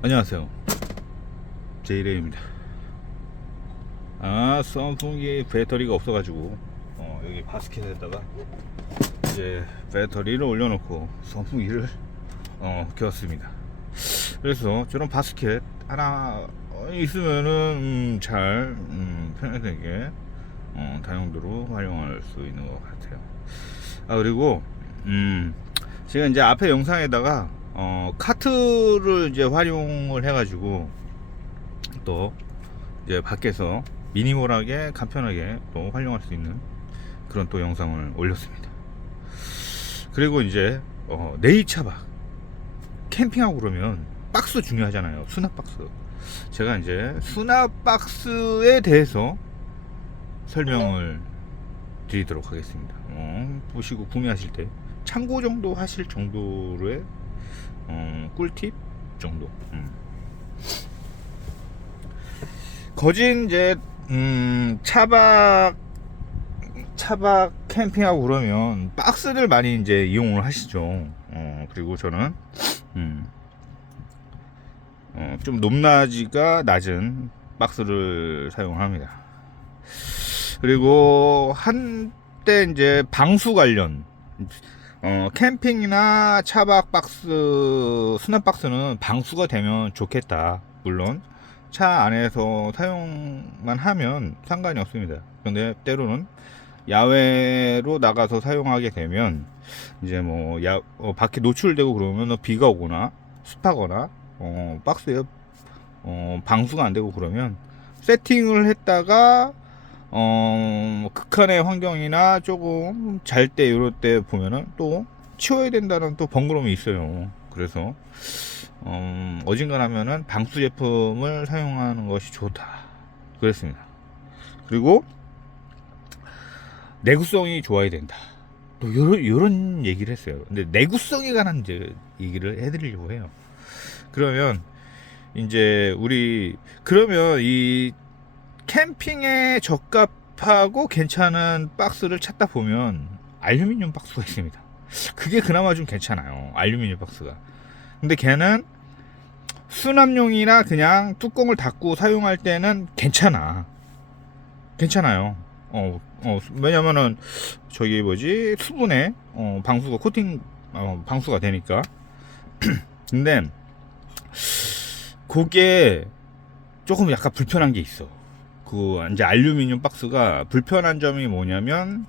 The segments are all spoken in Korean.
안녕하세요, 제이레입니다. 선풍기 배터리가 없어가지고 여기 바스켓에다가 이제 배터리를 올려놓고 선풍기를 켰습니다. 그래서 저런 바스켓 하나 있으면은 잘 편하게 다용도로 활용할 수 있는 것 같아요. 그리고 제가 이제 앞에 영상에다가 카트를 이제 활용을 해가지고 또 이제 밖에서 미니멀하게 간편하게 또 활용할 수 있는 그런 또 영상을 올렸습니다. 그리고 이제 네이차박 캠핑하고 그러면 박스 중요하잖아요. 수납 박스. 제가 이제 수납 박스에 대해서 설명을 드리도록 하겠습니다. 보시고 구매하실 때 참고 정도 하실 정도의 꿀팁 정도. 거진 이제 차박 캠핑하고 그러면 박스를 많이 이제 이용을 하시죠. 그리고 저는 좀 높낮이가 낮은 박스를 사용을 합니다. 그리고 한때 이제 방수 관련 캠핑이나 차박 박스, 수납 박스는 방수가 되면 좋겠다. 물론 차 안에서 사용만 하면 상관이 없습니다. 근데 때로는 야외로 나가서 사용하게 되면 이제 뭐 밖에 노출되고 그러면 비가 오거나 습하거나 박스에 방수가 안 되고 그러면 세팅을 했다가 극한의 환경이나 조금 잘 때 이럴 때 보면은 또 치워야 된다는 또 번거로움이 있어요. 그래서 어진간하면은 방수 제품을 사용하는 것이 좋다 그랬습니다. 그리고 내구성이 좋아야 된다. 또 요런 얘기를 했어요. 근데 내구성에 관한 이제 얘기를 해드리려고 해요. 그러면 이제 그러면 이 캠핑에 적합하고 괜찮은 박스를 찾다 보면 알루미늄 박스가 있습니다. 그게 그나마 좀 괜찮아요. 알루미늄 박스가. 근데 걔는 수납용이나 그냥 뚜껑을 닫고 사용할 때는 괜찮아요. 왜냐면은 저기 수분에 방수가 방수가 되니까. 근데 그게 조금 약간 불편한 게 있어. 그 이제 알루미늄 박스가 불편한 점이 뭐냐면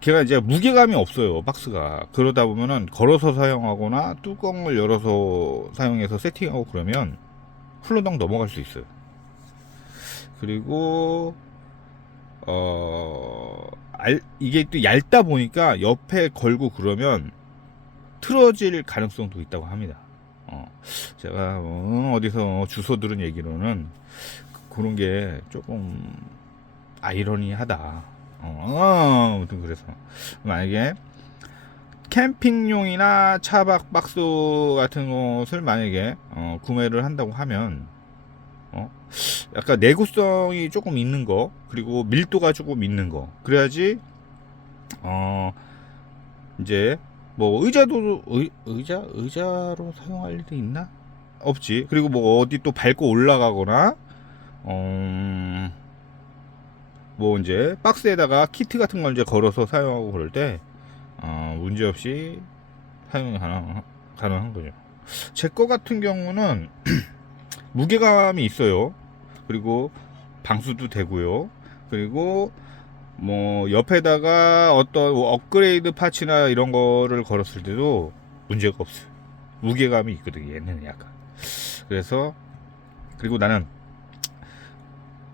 걔가 이제 무게감이 없어요. 박스가. 그러다 보면은 걸어서 사용하거나 뚜껑을 열어서 사용해서 세팅하고 그러면 훌러덩 넘어갈 수 있어요. 그리고 이게 또 얇다 보니까 옆에 걸고 그러면 틀어질 가능성도 있다고 합니다. 제가 어디서 주워 들은 얘기로는 그런 게 조금 아이러니하다. 아무튼 그래서 만약에 캠핑용이나 차박 박스 같은 것을 만약에 구매를 한다고 하면 약간 내구성이 조금 있는 거, 그리고 밀도가 조금 있는 거, 그래야지 이제 뭐 의자로 사용할 일이 있나? 없지. 그리고 뭐 어디 또 밟고 올라가거나 뭐 이제 박스에다가 키트 같은 걸 이제 걸어서 사용하고 그럴 때 문제 없이 사용이 가능한 거죠. 제 거 같은 경우는 무게감이 있어요. 그리고 방수도 되고요. 그리고 뭐 옆에다가 어떤 업그레이드 파츠나 이런 거를 걸었을 때도 문제가 없어요. 무게감이 있거든요. 얘는 약간. 그래서 그리고 나는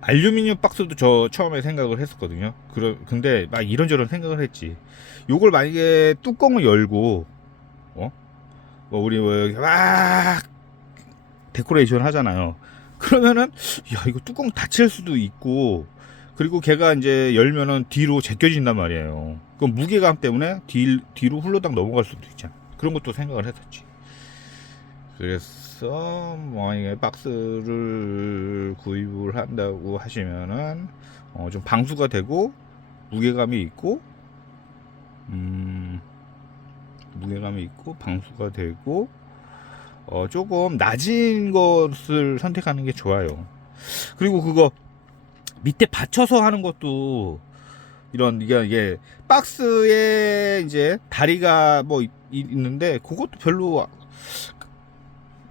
알루미늄 박스도 저 처음에 생각을 했었거든요. 근데 막 이런저런 생각을 했지. 요걸 만약에 뚜껑을 열고 뭐 우리 뭐 이렇게 막 데코레이션 하잖아요. 그러면은 야 이거 뚜껑 닫힐 수도 있고, 그리고 걔가 이제 열면은 뒤로 제껴진단 말이에요. 그럼 무게감 때문에 뒤로 훌러덩 넘어갈 수도 있잖아. 그런 것도 생각을 했었지. 그래서 만약에 박스를 구입을 한다고 하시면은 좀 방수가 되고 무게감이 있고 무게감이 있고 방수가 되고 조금 낮은 것을 선택하는 게 좋아요. 그리고 그거 밑에 받쳐서 하는 것도 이런 이게 박스에 이제 다리가 뭐 있는데 그것도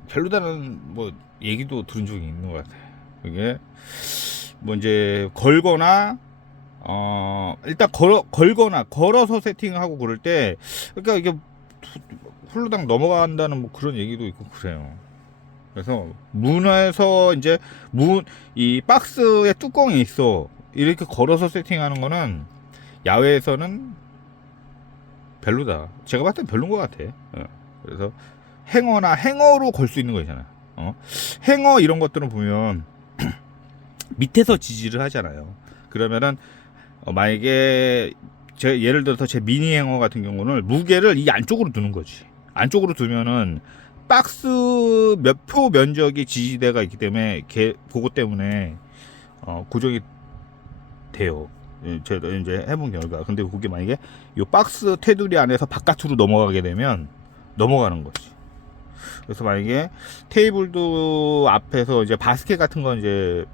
별로다는 뭐 얘기도 들은 적이 있는 것 같아요. 이게 뭐 이제 걸거나 일단 걸거나 걸어서 세팅하고 그럴 때 그러니까 이게 홀로당 넘어간다는 뭐 그런 얘기도 있고 그래요. 그래서 문에서 이제 이 박스에 뚜껑이 있어 이렇게 걸어서 세팅하는 거는 야외에서는 별로다. 제가 봤을 땐 별로인 것 같아. 그래서 행어로 걸 수 있는 거 있잖아. 행어 이런 것들은 보면 밑에서 지지를 하잖아요. 그러면은 만약에 예를 들어서 제 미니 행어 같은 경우는 무게를 이 안쪽으로 두는 거지. 안쪽으로 두면은 박스 몇 표 면적이 지지대가 있기 때문에 그것 때문에 고정이 돼요. 제가 이제 해본 결과. 근데 그게 만약에 이 박스 테두리 안에서 바깥으로 넘어가게 되면 넘어가는 거지. 그래서 만약에 테이블도 앞에서 이제 바스켓 같은 거 이제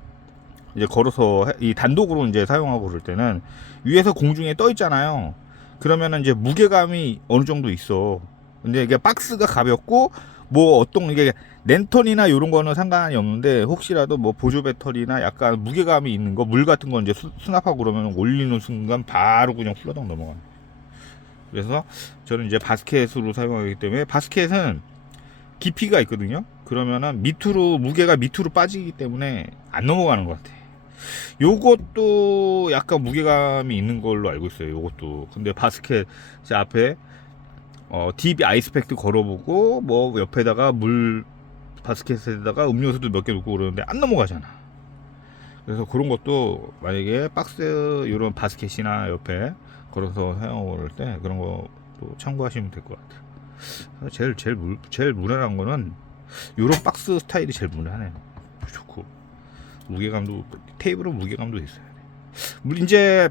걸어서 이 단독으로 이제 사용하고 그럴 때는 위에서 공중에 떠 있잖아요. 그러면은 이제 무게감이 어느 정도 있어. 근데 이게 박스가 가볍고 뭐 어떤 이게 랜턴이나 이런 거는 상관이 없는데 혹시라도 뭐 보조 배터리나 약간 무게감이 있는 거 물 같은 거 이제 수납하고 그러면 올리는 순간 바로 그냥 훌러덩 넘어가요. 그래서 저는 이제 바스켓으로 사용하기 때문에 바스켓은 깊이가 있거든요. 그러면은 무게가 밑으로 빠지기 때문에 안 넘어가는 것 같아. 요것도 약간 무게감이 있는 걸로 알고 있어요. 요것도. 근데 바스켓 제 앞에 DB 아이스팩도 걸어보고 뭐 옆에다가 바스켓에다가 음료수도 몇 개 놓고 그러는데 안 넘어가잖아. 그래서 그런 것도 만약에 박스 이런 바스켓이나 옆에 걸어서 사용할 때 그런 것도 참고하시면 될 것 같아요. 제일 무난한 거는 요런 박스 스타일이 제일 무난해요. 좋고 무게감도 테이블은 무게감도 있어야 돼. 이제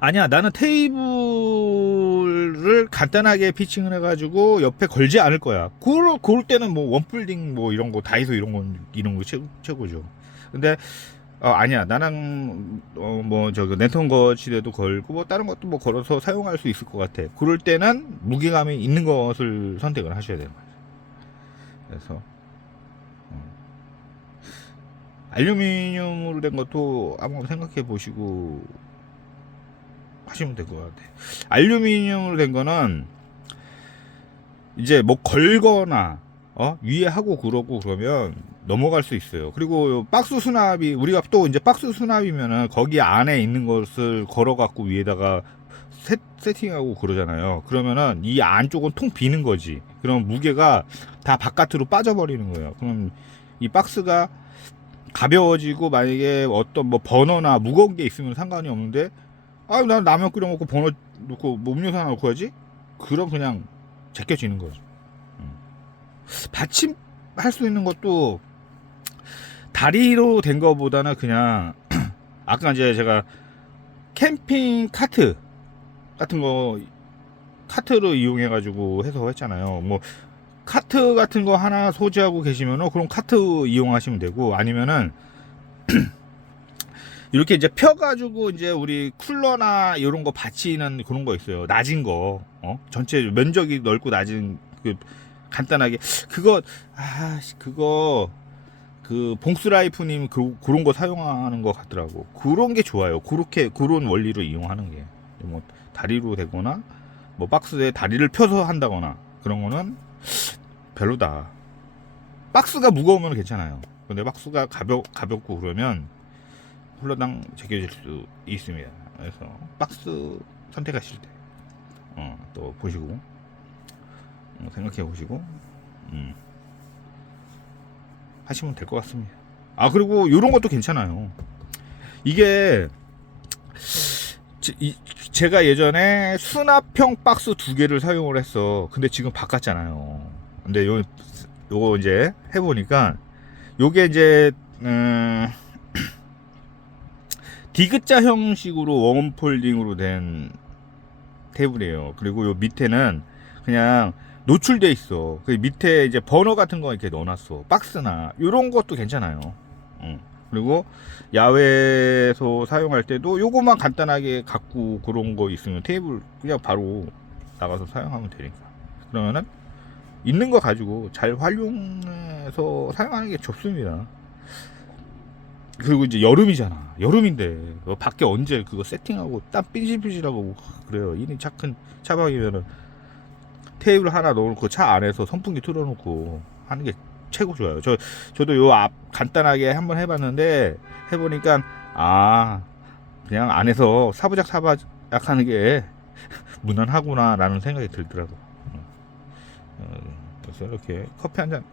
아니야 나는 테이블을 간단하게 피칭을 해가지고 옆에 걸지 않을 거야. 그럴 때는 뭐 원폴딩 뭐 이런 거 다이소 이런 거 최고죠. 근데 아니야 나는 뭐 저기 랜턴 거치대도 걸고 뭐 다른 것도 뭐 걸어서 사용할 수 있을 것 같아. 그럴 때는 무게감이 있는 것을 선택을 하셔야 돼요. 그래서 알루미늄으로 된 것도 한번 생각해 보시고 하시면 될 것 같아. 알루미늄으로 된 거는 이제 뭐 걸거나 위에 하고 그러고 그러면 넘어갈 수 있어요. 그리고 박스 수납이 우리가 또 이제 박스 수납이면은 거기 안에 있는 것을 걸어 갖고 위에다가 세팅하고 그러잖아요. 그러면은 이 안쪽은 통 비는 거지. 그럼 무게가 다 바깥으로 빠져버리는 거예요. 그럼 이 박스가 가벼워지고 만약에 어떤 뭐 버너나 무거운 게 있으면 상관이 없는데 난 라면 끓여 먹고 버너 놓고 뭐 음료수 하나 놓고 하지? 그럼 그냥 제껴지는 거죠. 받침할 수 있는 것도 다리로 된 거보다는 그냥 아까 이제 제가 캠핑 카트 같은 거 카트로 이용해 가지고 해서 했잖아요. 뭐 카트 같은 거 하나 소지하고 계시면은 그럼 카트 이용하시면 되고 아니면은 이렇게 이제 펴가지고 이제 우리 쿨러나 이런 거 받치는 그런 거 있어요. 낮은 거, 전체 면적이 넓고 낮은 간단하게 그거 그 봉스라이프님 그런 거 사용하는 것 같더라고. 그런 게 좋아요. 그런 원리로 이용하는 게 뭐 다리로 되거나 뭐 박스에 다리를 펴서 한다거나 그런 거는 별로다. 박스가 무거우면 괜찮아요. 근데 박스가 가볍고 그러면 홀로당 제껴질 수 있습니다. 그래서 박스 선택하실 때 또 보시고 생각해 보시고 하시면 될 것 같습니다. 그리고 이런 것도 괜찮아요. 이게 제가 예전에 수납형 박스 2개를 사용을 했어. 근데 지금 바꿨잖아요. 근데 요거 이제 해보니까 요게 이제 디귿자 형식으로 원폴딩으로 된 테이블이에요. 그리고 요 밑에는 그냥 노출돼 있어. 그 밑에 이제 버너 같은 거 이렇게 넣어놨어. 박스나 이런 것도 괜찮아요. 그리고 야외에서 사용할 때도 요거만 간단하게 갖고 그런 거 있으면 테이블 그냥 바로 나가서 사용하면 되니까. 그러면은 있는 거 가지고 잘 활용해서 사용하는 게 좋습니다. 그리고 이제 여름이잖아. 여름인데 밖에 언제 그거 세팅하고 땀 삐질삐질하고 그래요. 이니 차 큰 차박이면은 테이블 하나 넣어놓고 차 안에서 선풍기 틀어놓고 하는 게 최고 좋아요. 저도 요 앞 간단하게 한번 해봤는데 해보니까 그냥 안에서 사부작 하는 게 무난하구나라는 생각이 들더라고. 그래서 이렇게 커피 한 잔,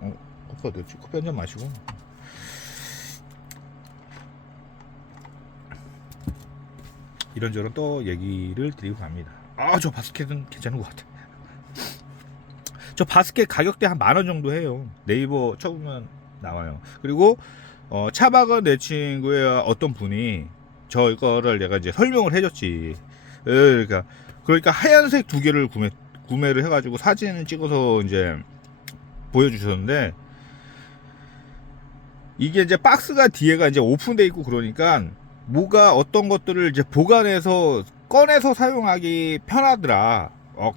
커피 한 잔 마시고. 이런저런 또 얘기를 드리고 갑니다. 저 바스켓은 괜찮은 것 같아. 저 바스켓 가격대 한 10,000원 정도 해요. 네이버 쳐보면 나와요. 그리고 차박은 내 친구의 어떤 분이 저거를 내가 이제 설명을 해줬지. 그러니까 하얀색 2개를 구매를 해가지고 사진을 찍어서 이제 보여주셨는데, 이게 이제 박스가 뒤에가 이제 오픈돼 있고 그러니까 뭐가 어떤 것들을 이제 보관해서 꺼내서 사용하기 편하더라.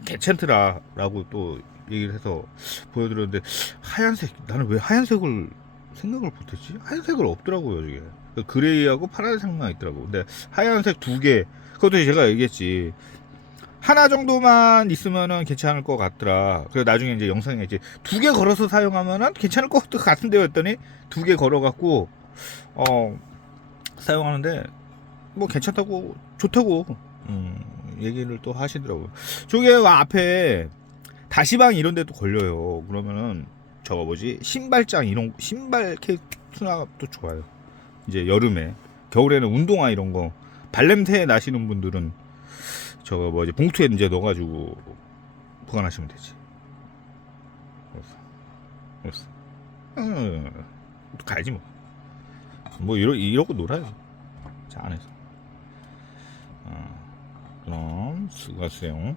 괜찮더라라고 또 얘기를 해서 보여드렸는데, 하얀색, 나는 왜 하얀색을 생각을 못했지? 하얀색은 없더라고요. 이게 그레이하고 파란색만 있더라고. 근데 하얀색 2개, 그것도 제가 얘기했지, 하나 정도만 있으면은 괜찮을 것 같더라. 그래서 나중에 이제 영상에 이제 2개 걸어서 사용하면은 괜찮을 것 같은데요 했더니 2개 걸어갖고 사용하는데 뭐 괜찮다고, 좋다고 얘기를 또 하시더라고요. 저게 앞에 다시방 이런 데도 걸려요. 그러면은 저거 뭐지, 신발장, 이런 신발 케이스 수납도 좋아요. 이제 여름에, 겨울에는 운동화 이런 거 발냄새 나시는 분들은 저거 뭐지, 봉투에 이제 넣어가지고 보관하시면 되지. 그래서 가야지 뭐 이러고 놀아요, 차 안에서. 그럼 수고하세요.